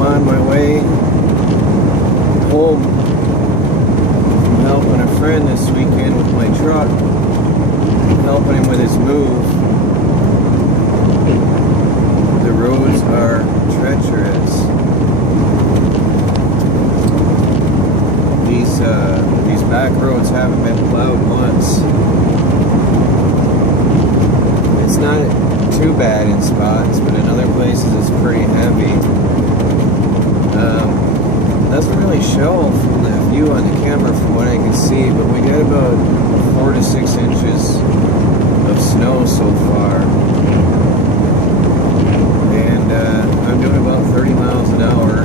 I'm on my way home from helping a friend this weekend with my truck, helping him with his move. The roads are treacherous. These back roads haven't been plowed once. It's not too bad in spots, but in other places it's pretty heavy. Doesn't really show from the view on the camera from what I can see, but we got about 4 to 6 inches of snow so far. And I'm doing about 30 miles an hour.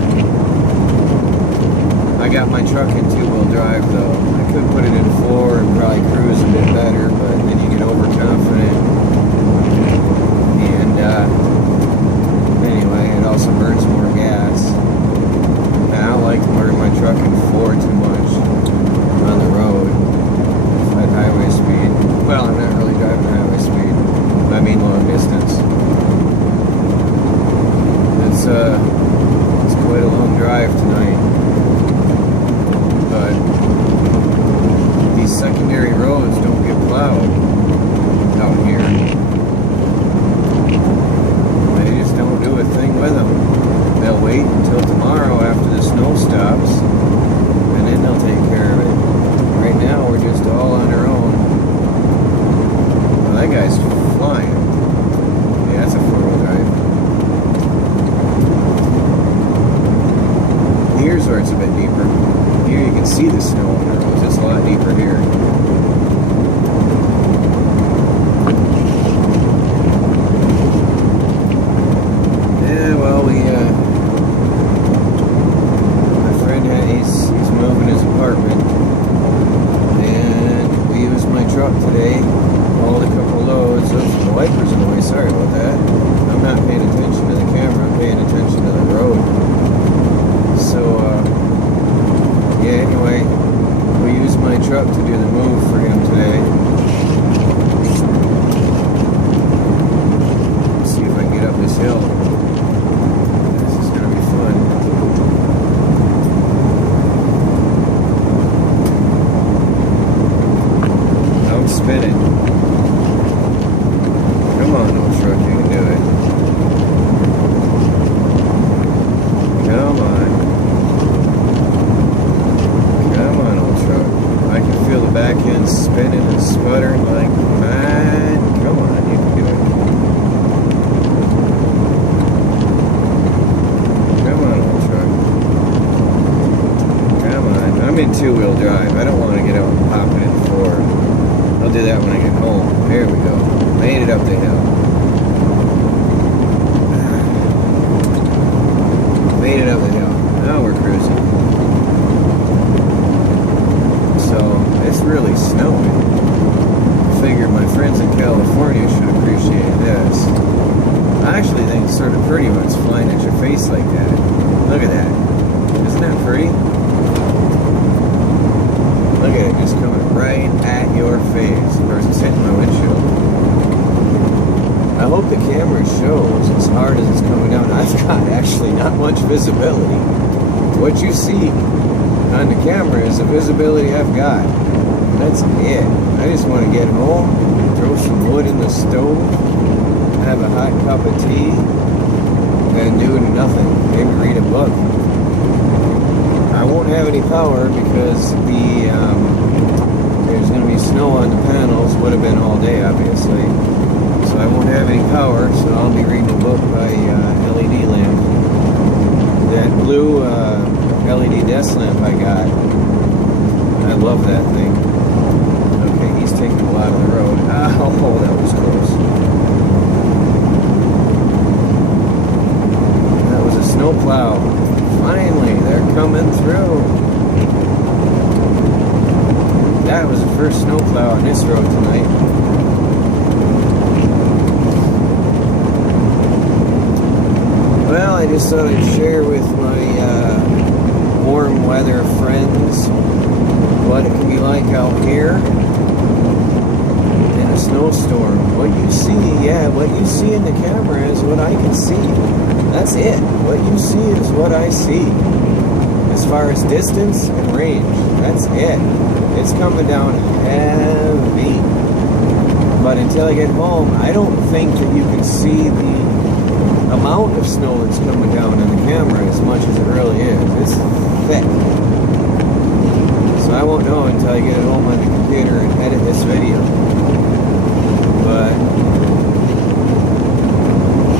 I got my truck in 2-wheel drive though. I could put it in 4 and probably cruise a bit better, but then you get overconfident. And anyway, it also burns more gas. And I don't like to put my truck in 4 too much on the road at highway speed. Well, I'm not really driving highway speed. I mean long distance. It's quite a long drive tonight. But these secondary roads don't get plowed out here. They just don't do a thing with them. They'll wait until tomorrow after the snow stops, and then they'll take care of it. Right now, we're just all on our own. Well, that guy's flying. Yeah, that's a 4-wheel drive. Here's where it's a bit deeper. Here you can see the snow on the roads. It's a lot deeper here. Yeah, well, my friend he's moving his apartment, and we used my truck today. Hauled a couple loads. Those the wipers in the way. Sorry about that. I'm not paying attention to the camera. I'm paying attention to the road. So, yeah, anyway, we used my truck to do the move for him today. Let's see if I can get up this hill. This is going to be fun. I'm spinning. Come on, old truck, you can do it. Come on. I can feel the back end spinning and sputtering like, man, come on, you can do it. Come on, old truck. Come on. I'm in 2-wheel drive. I don't want to get out and pop it in 4. I'll do that when I get home. There we go. Made it up the hill. Made it up the hill. Now we're cruising. It's really snowing. I figure my friends in California should appreciate this. I actually think it's sort of pretty when it's flying at your face like that. Look at that. Isn't that pretty? Look at it, just coming right at your face. Of course, it's hitting my windshield. I hope the camera shows as hard as it's coming down. I've got actually not much visibility. What you see on the camera is the visibility I've got. That's it. I just want to get home, throw some wood in the stove, have a hot cup of tea, and do nothing. Maybe read a book. I won't have any power because there's going to be snow on the panels. Would have been all day, obviously. So I won't have any power, so I'll be reading a book by LED lamp. That blue LED desk lamp I got. I love that thing. Okay, he's taking a lot of the road. Oh, that was close. That was a snowplow. Finally, they're coming through. That was the first snowplow on this road tonight. Well, I just thought I'd share with my warm weather friends what it can be like out here in a snowstorm. What you see, yeah, what you see in the camera is what I can see. That's it. What you see is what I see. As far as distance and range, that's it. It's coming down heavy. But until I get home, I don't think that you can see the amount of snow that's coming down on the camera as much as it really is. It's thick. So I won't know until I get it home on the computer and edit this video. But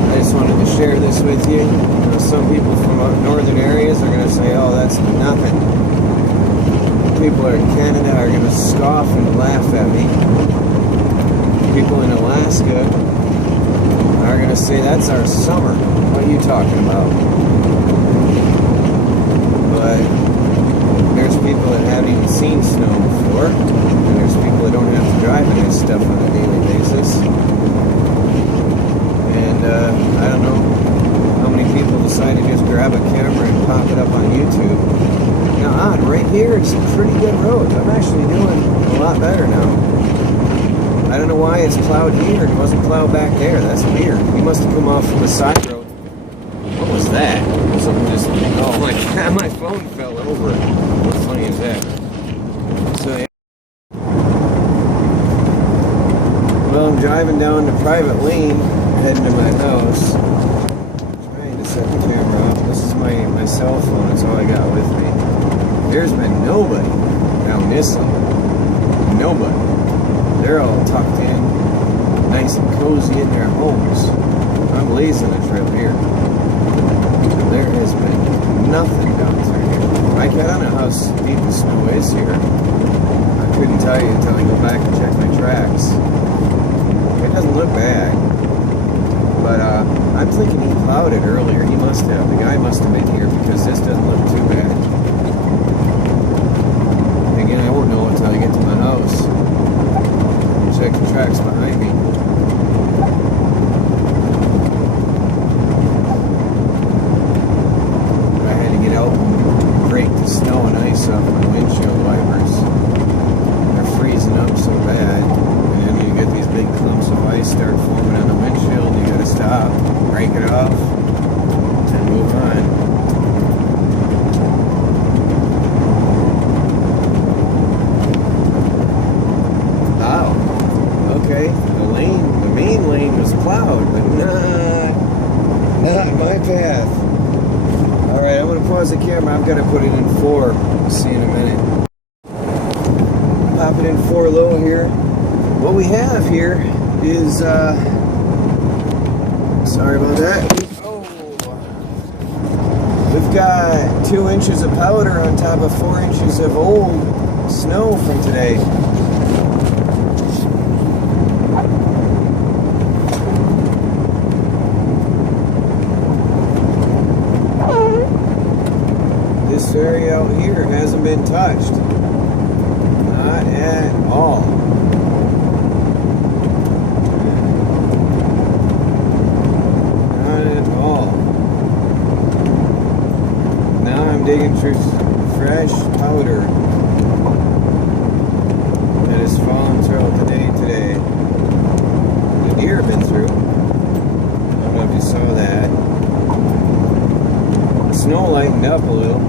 I just wanted to share this with you. Some people from northern areas are going to say, oh, that's nothing. People in Canada are going to scoff and laugh at me. People in Alaska are going to say, that's our summer. What are you talking about? But there's people that haven't even seen snow before. And there's people that don't have to drive in this stuff on a daily basis. And I don't know how many people decide to just grab a camera and pop it up on YouTube. Now, right here, it's a pretty good road. I'm actually doing a lot better now. I don't know why it's plowed here and it wasn't plowed back there. That's weird. He must have come off from the side road. What was that? Something just... Oh my God, my phone fell over. What funny is that? So, yeah. Well, I'm driving down the private lane, heading to my house. Trying to set the camera up. This is my cell phone. That's all I got with me. There's been nobody down this lane. Nobody. They're all tucked in, nice and cozy in their homes. I'm blazing a trip here. There has been nothing down through here. I don't know how deep the snow is here. I couldn't tell you until I go back and check my tracks. It doesn't look bad. But I'm thinking he plowed it earlier. He must have. The guy must have been here because this doesn't look too bad. Again, I won't know until I get to my house. Check the tracks behind me. I had to get out and break the snow and ice off my windshield wipers. They're freezing up so bad. And then you get these big clumps of ice start forming on the windshield. You gotta stop, break it off, and move on. Okay, the main lane was plowed, but not my path. Alright, I'm going to pause the camera. I've got to put it in 4. We'll see in a minute. Pop it in 4 low here. What we have here is, sorry about that. Oh, we've got 2 inches of powder on top of 4 inches of old snow from today. This area out here hasn't been touched. Not at all. Not at all. Now I'm digging through fresh powder that has fallen throughout the day today. The deer have been through. I don't know if you saw that. The snow lightened up a little.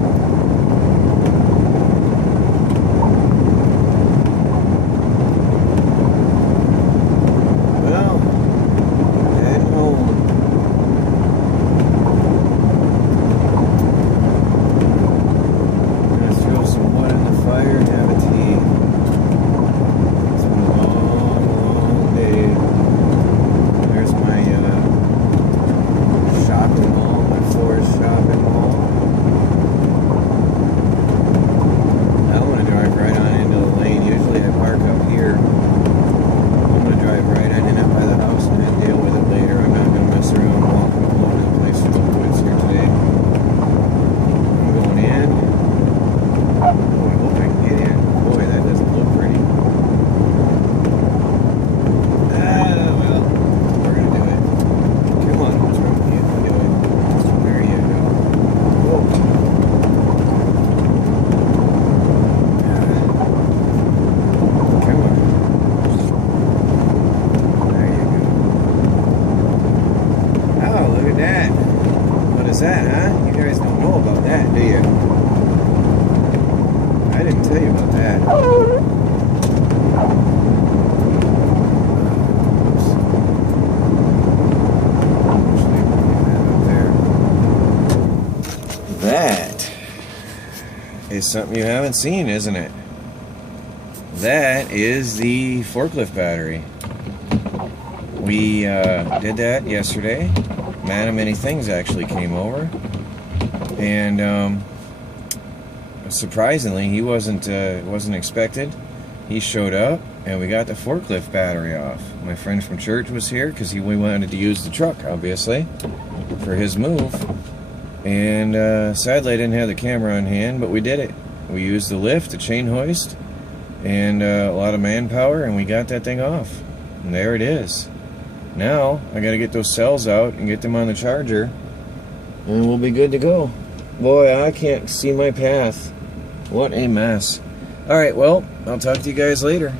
You guys don't know about that, do you? I didn't tell you about that. That is something you haven't seen, isn't it? That is the forklift battery. We did that yesterday. Man of many things actually came over, and surprisingly, he wasn't expected. He showed up, and we got the forklift battery off. My friend from church was here because we wanted to use the truck, obviously, for his move. And sadly, I didn't have the camera on hand, but we did it. We used the lift, the chain hoist, and a lot of manpower, and we got that thing off. And there it is. Now, I gotta get those cells out and get them on the charger, and we'll be good to go. Boy, I can't see my path. What a mess. Alright, well, I'll talk to you guys later.